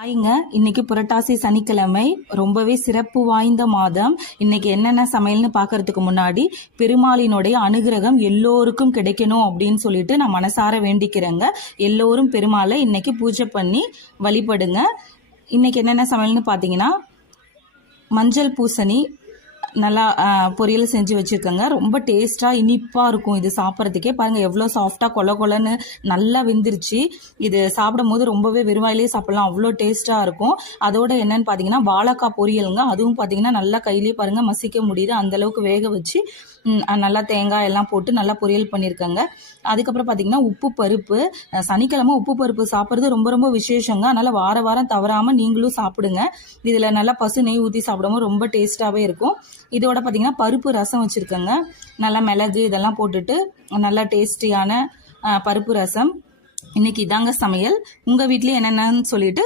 ஹாய்ங்க, இன்னைக்கு புரட்டாசி சனிக்கிழமை, ரொம்பவே சிறப்பு வாய்ந்த மாதம். இன்னைக்கு என்னென்ன சமையல்னு பார்க்கறதுக்கு முன்னாடி பெருமாளினுடைய அனுகிரகம் எல்லோருக்கும் கிடைக்கணும் அப்படின்னு சொல்லிட்டு நான் மனசார வேண்டிக்கிறேங்க. எல்லோரும் பெருமாளை இன்னைக்கு பூஜை பண்ணி வழிபடுங்க. இன்னைக்கு என்னென்ன சமையல்னு பார்த்தீங்கன்னா, மஞ்சள் பூசணி நல்லா பொரியல் செஞ்சு வச்சுருக்கேங்க. ரொம்ப டேஸ்ட்டாக இனிப்பாக இருக்கும். இது சாப்பிட்றதுக்கே பாருங்கள் எவ்வளோ சாஃப்டாக கொல கொலன்னு நல்லா வெந்துருச்சு. இது சாப்பிடும் போது ரொம்பவே வெறுவாயிலே சாப்பிட்லாம், அவ்வளோ டேஸ்ட்டாக இருக்கும். அதோட என்னன்னு பார்த்தீங்கன்னா வாழைக்காய் பொரியலுங்க. அதுவும் பார்த்தீங்கன்னா நல்லா கையிலே பாருங்கள் மசிக்க முடியுது, அந்தளவுக்கு வேக வச்சு நல்லா தேங்காய் எல்லாம் போட்டு நல்லா பொரியல் பண்ணியிருக்கேங்க. அதுக்கப்புறம் பார்த்தீங்கன்னா உப்பு பருப்பு. சனிக்கிழமை உப்பு பருப்பு சாப்பிட்றது ரொம்ப ரொம்ப விசேஷங்க. அதனால் வாரம் தவறாமல் நீங்களும் சாப்பிடுங்க. இதில் நல்லா பசு நெய் ஊற்றி சாப்பிடும்போது ரொம்ப டேஸ்ட்டாகவே இருக்கும். இதோட பார்த்தீங்கன்னா பருப்பு ரசம் வச்சுருக்கேங்க. நல்லா மிளகு இதெல்லாம் போட்டுட்டு நல்லா டேஸ்டியான பருப்பு ரசம். இன்னைக்கு இதாங்க சமையல். உங்கள் வீட்லேயே என்னென்னு சொல்லிட்டு